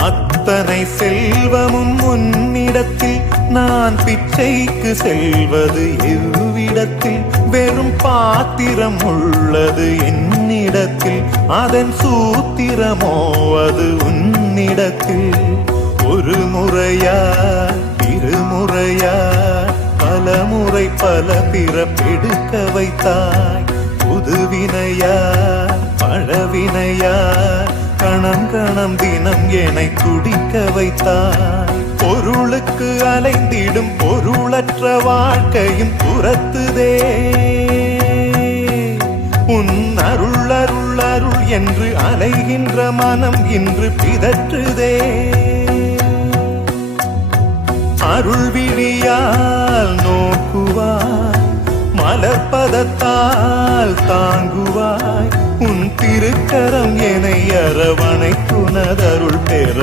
அத்தனை செல்வமும் உன்னிடத்தில் நான் பிச்சைக்கு செல்வது எவ்விடத்தில் வெறும் பாத்திரம் உள்ளது என்னிடத்தில் அதன் சூத்திரமோ அது உன்னிடத்தில் ஒரு முறையா இருமுறையா பல முறை பல பிறப்பெடுக்க வைத்தாய் புதுவினையா பழவினையா கணம் கணம் தினம் என்னை துடிக்க வைத்தாய் பொருளுக்கு அலைந்திடும் பொருளற்ற வாழ்க்கையும் துரத்துதே உன் அருள் அருள் அருள் என்று அலைகின்ற மனம் இன்று பிதற்றுதே அருள் விழியால் நோக்குவாய் மலர்பதத்தால் தாங்குவாய் உன் திருக்கரம் என்னை அரவணைத்துனதருள் பெற